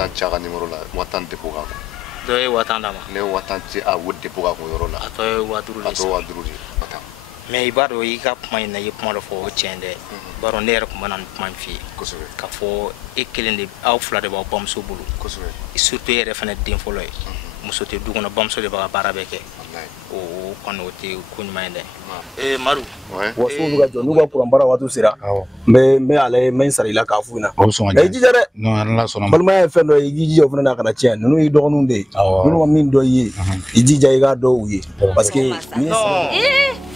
watan caga numéro la watan de poga ko do e watan dama ne watan ci a wudde poga ko yoro la ato e waduru ato waduru di watan mais ibado yi ka kuma na yi kuma do fo chende baro ne kuma nan kuma fi kosobe ka fo e kelende aw fula de ba bom so bulu kosobe surtout e refane din fo loy muso te dugo na bom so de ba barabeke o kono te kunymaende e maru wasu ga jo nuba kuran bara watu sira me ale men sarila ka funa e jijere no Allah sona balma e fendo e jiji ofuna na kana chen nu i dogonun de nu min do yi i jija i ga do uye parce que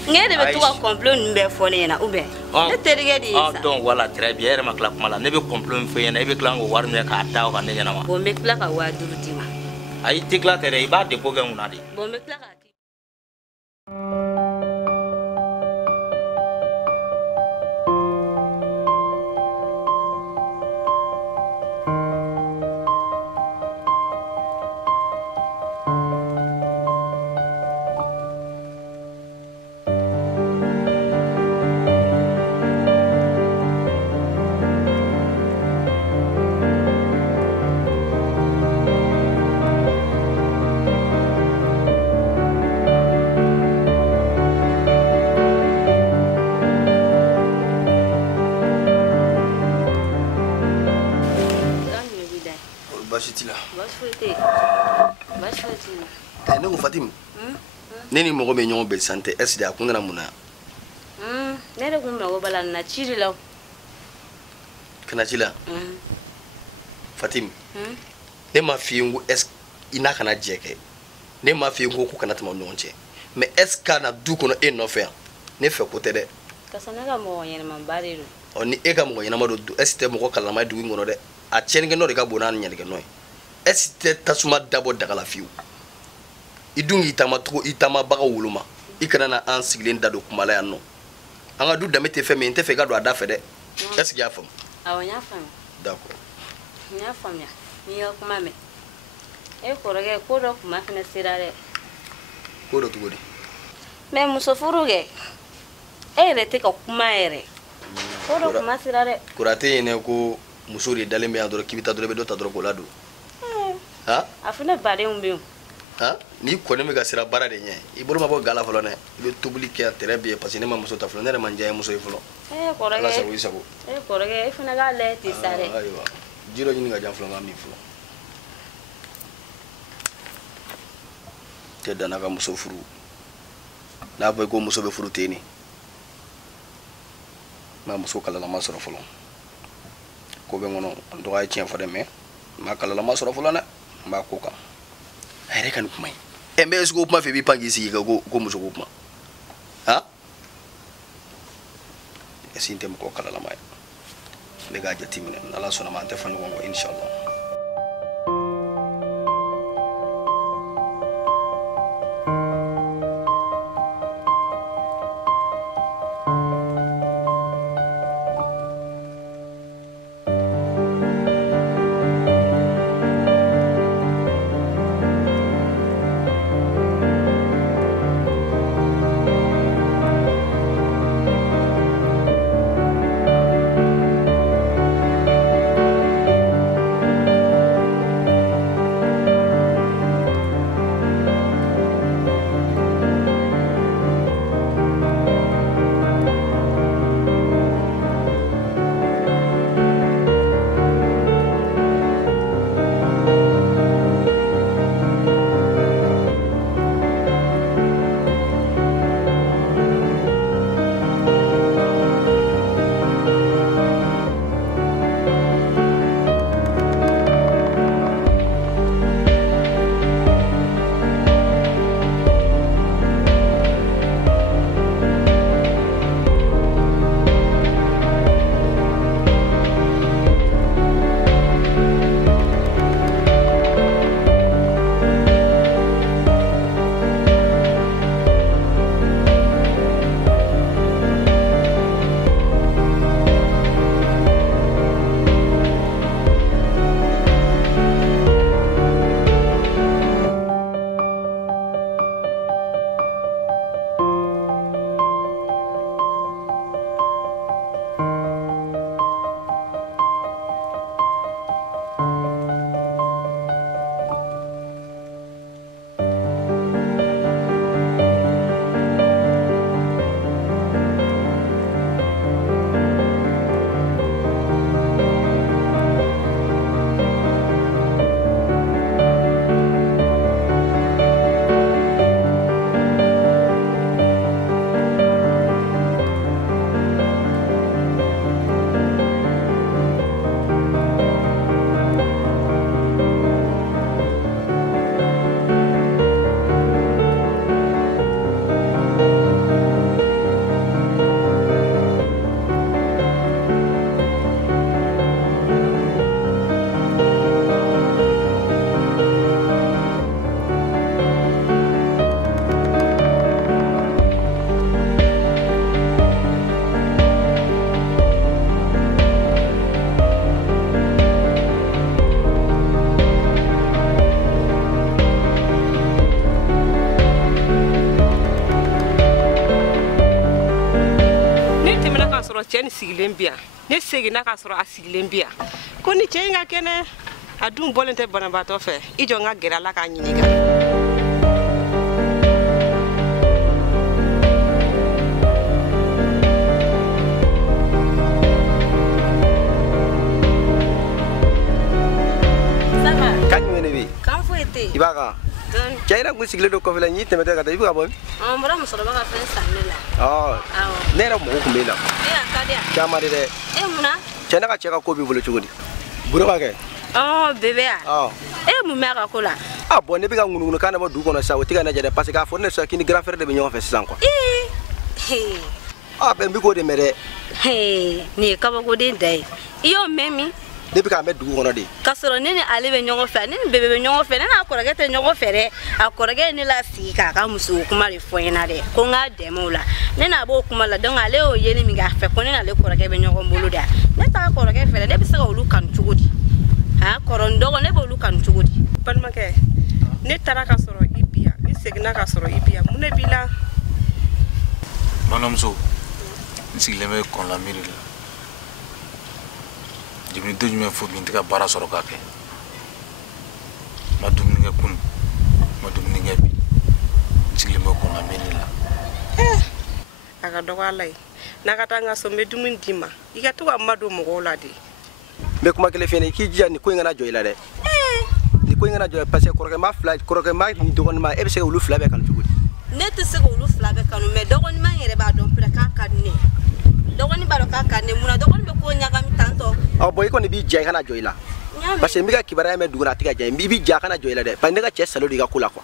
ngede be tuwa complot nbe fone na ube ne terige di ah donc voilà très bien ma clap mala ne be complot fo yena e be klango war me ka taw ka ne yana ma bo me kla ka wa durudima ay tikla tere iba de boga unadi bo me kla ka ne ko Fatim ne ni mogo be ɲɔgɔn bɛ santé est a kun nana mun na ne de kun mago bala na ciri la kana ci la Fatim ne ma fi ngo est ina kana jɛkɛ ne ma fi ngo ku kana tama ɲɔgɔn cɛ mais est kana du kɔnɔ e nɔfɛ ne fɛ ko tɛ dɛ ka sana ka mɔgɔ ɲɛnama ba de do ni e ka mɔgɔ ɲɛnama do est tɛ mɔgɔ kalama dugu kɔnɔ dɛ a cɛnikɛ nɔ de ka bon n'a ɲɛnikɛ nɔ ye est tɛ tasuma dabɔ daga la fiyewu i dun k'i taama cogo i taamabaga woloma i kana na an sigilen da don kuma la yan nɔ an ka du danbe tɛ fɛn min n tɛ fɛ i ka don a da fɛ dɛ est ce que i y'a faamu awɔ n y'a faamu d'accord n y'a faamuya n'i ka kuma mɛn e kɔrɔkɛ ko dɔ kuma fɛnɛ sera dɛ ko dɔ cogo di mais muso furu kɛ e yɛrɛ tɛ ka kuma yɛrɛ ko dɔ kuma sera dɛ Konate ɲinɛ ko muso de dalen bɛ yan dɔrɔn k'i bɛ taa dɔrɔn i bɛ dɔ ta dɔrɔn k'o ladon han a fɛnɛ badenw bɛ yen han n'i kɔni bɛ ka sira baara de ɲɛ i bolo ma bɔ ga la fɔlɔ dɛ i bɛ tobili kɛ tɛrɛ bɛ yen parce que ne ma muso ta fɔlɔ ne yɛrɛ ma n diya ye muso ye fɔlɔ ala sago i sago kɔrɔkɛ e fɛnɛ k'a lajɛ ten sa dɛ ayiwa ji dɔ ɲini ka jan fɔlɔ n ka min fɔlɔ cɛ danna ka muso furu n'a fɔ ko muso bɛ furu ten de ma muso kalalama sɔrɔ fɔlɔ ko bɛ n kɔnɔ n tɔgɔ ye tiɲɛ fɔ dɛ mais n ma kalalama sɔrɔ fɔlɔ dɛ n b'a ko kan a yɛrɛ ka nin kuma ye mais est-ce que o kuma fɛ i b'i pan k'i sigi ka ko muso ko kuma han est-ce que n tɛ mɔgɔ kalalama ye ne k'a jateminɛ n'ala sɔnna ma an tɛ fa ɲɔgɔn kɔ inshallah cɛ ni sigilen bi yan ne seginna ka sɔrɔ a sigilen bi yan ko ni cɛ in ka kɛnɛ a dun bɔlen tɛ banabaatɔ fɛ I jɔ n ka gɛrɛ a la k'a ɲininka. Ibaga Jaira ku sigile do ko fela ni temete ka ibu abon mura musoro baka fen sanne la nera mo ko mela akadia chama de muna chena ka cheka ko bi bolo chugudi buro ka ke bebe mu mera ko la bon ne bi ka ngunu kana ba du kono sa o tiga na jade parce que a fo ne so kini grand frère de bi ñoo fe san quoi ben bi ko de mere ni ka ba ko de dai iyo memi depuis ka me dugu kono de kasoro ne ale be ɲɔgɔn fɛ ne bebe be ɲɔgɔn fɛ ne na kɔrɔkɛ tɛ ɲɔgɔn fɛ dɛ a kɔrɔkɛ ne la sigi k'a ka muso kuma de fɔ ɲɛna dɛ ko n ka dɛmɛ o la ne n'a b'o kuma la donc ale y'o yeli min k'a fɛ ko ne n'ale kɔrɔkɛ be ɲɔgɔn bolo de ne t'a kɔrɔkɛ fɛ dɛ ne bɛ se ka olu kanu cogo di kɔrɔ n dɔgɔ ne b'olu kanu cogo di balimakɛ ne taara ka sɔrɔ I bi yan n seginna ka sɔrɔ I bi yan mun ne b'i la balimamuso n sigilen bɛ kɔnɔla miiri la jibini do jumɛn fo bin tɛ ka baara sɔrɔ k'a kɛ ma dumuni kɛ kunu ma dumuni kɛ bi n sigilen bɛ kɔnɔla miiri la a ka dɔgɔ Ala ye n'a ka taa n ka so n bɛ dumuni d'i ma I ka to ka ma don mɔgɔw la de n bɛ kuma kelen f'i ɲɛna I k'i jija nin ko in kana jɔ I la dɛ nin ko in kana jɔ parce que kɔrɔkɛma ni dɔgɔnima e bɛ se ka olu fila bɛɛ kanu cogo di ne tɛ se ka olu fila bɛɛ kanu mais dɔgɔnima yɛrɛ b'a dɔn peut-être k'a ka di ne dɔgɔni b'a dɔn k'a ka di ne munna dɔgɔni bɛ ko ɲagami tantɔ bon I kɔni b'i ja I kana jɔ I la parce que n bɛ ka kibaruya mɛn dugu la a tɛ ka ja I b'i ja kana jɔ I la dɛ parce que ne ka cɛ salo de I ka ko la quoi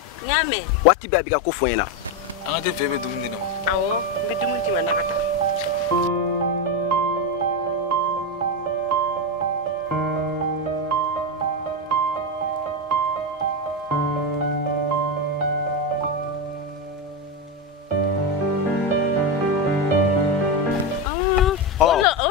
waati bɛɛ a b'i ka ko fɔ n ɲɛna an ka tɛ fɛ bɛ dumuni di ne ma awɔ n bɛ dumuni d'i ma n'a ka taa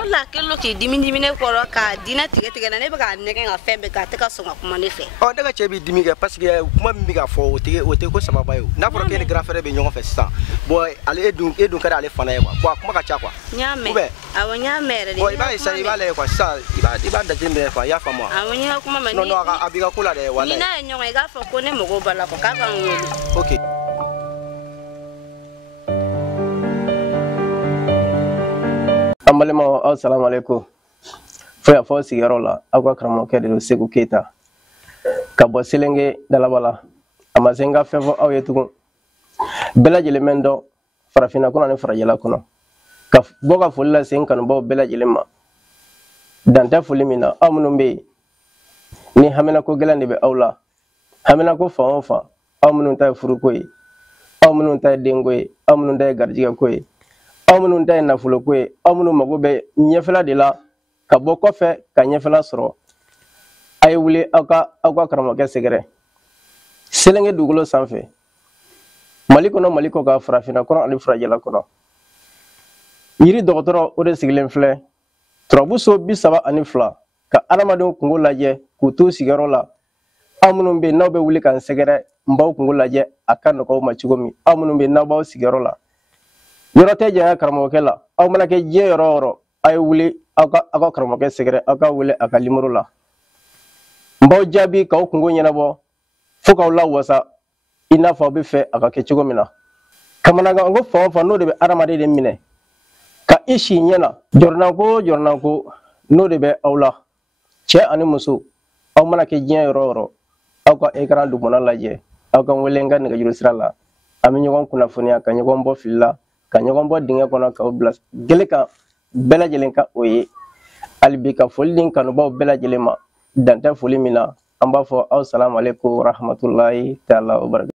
la kelo ki dimi ne koro ka dina tigɛ na ne bɛ ka nɛgɛn ka fɛn bɛɛ ka tɛ ka sɔn ka kuma ne fɛ ne ka cɛ b'i dimi kɛ parce que kuma min bɛ ka fɔ o tɛ ko sababa ye n'a fɔra k'e ni grand frère bɛ ɲɔgɔn fɛ sisan bon e dun ka di ale fana ye quoi bon a kuma ka ca quoi n y'a mɛn awɔ n y'a mɛn yɛrɛ de bon I b'a ye sisan I b'a lajɛ quoi sisan I b'a jateminɛ quoi I y'a faamu wa awɔ n y'a kuma mɛn non a b'i ka ko la dɛ walayi ni n'a ye ɲɔgɔn ye k'a fɔ ko ne mago b'a la quoi k'a ka n wele ok an balimaw assalamu alaikum fo ya fɔ sigiyɔrɔ la aw ka karamɔgɔkɛ de don Segu Keyita ka bɔ Selenge Dalabala a ma se n ka fɛn fɔ aw ye tugun bɛɛ lajɛlen bɛ n dɔn farafinna kɔnɔ ani farajɛla kɔnɔ ka bɔ ka foli lase n kanubaw bɛɛ lajɛlen ma dan tɛ foli min na aw minnu bɛ yen ni haminako gɛlɛn de bɛ aw la haminako fan o fan aw minnu ta ye furuko ye aw minnu ta ye denko ye aw minnu ta ye garijɛgɛko ye aw minnu ta ye nafoloko ye aw minnu mago bɛ ɲɛfɛla de la ka bɔ kɔfɛ ka ɲɛfɛla sɔrɔ a ye wuli aw ka karamɔgɔkɛ sɛgɛrɛ Selenge dugukolo sanfɛ Mali kɔnɔ Mali kɔ ka farafinna kɔnɔ ani farajɛla kɔnɔ yiri dɔgɔtɔrɔ o de sigilen filɛ turabuso 32 ka adamadenw kungo lajɛ k'u t'u sigiyɔrɔ la aw minnu bɛ yen n'aw bɛ wuli k'an sɛgɛrɛ n b'aw kungo lajɛ a ka nɔgɔ aw ma cogo min aw minnu bɛ yen n'aw b'aw sigiyɔrɔ la yɔrɔ tɛ janya karamɔgɔkɛ la aw mana kɛ diɲɛ yɔrɔ o yɔrɔ a ye wuli aw ka karamɔgɔkɛ sɛgɛrɛ aw ka wele a ka numéro la n b'aw jaabi k'aw kungo ɲɛnabɔ fo k'aw lawasa I n'a fɔ aw bɛ fɛ a ka kɛ cogo min na kamanagan ko fan o fan n'o de bɛ adamaden de minɛ ka I si ɲɛna jɔrɔnanko n'o de bɛ aw la cɛ ani muso aw mana kɛ diɲɛ yɔrɔ o yɔrɔ aw ka écran dugumana lajɛ aw ka wele n ka nɛgɛjuru sira la an bɛ ɲɔgɔn kunnafoniya ka ɲɔgɔn bɔ fili la ka ɲɔgɔn bɔ dingɛ kɔnɔ k'aw bila gele kan bɛɛ lajɛlen ka o ye hali bi ka foli di kanubaw bɛɛ lajɛlen ma dan tɛ foli min na an b'a fɔ aw salamu alaikum rahmatulahi taala wa barakatuh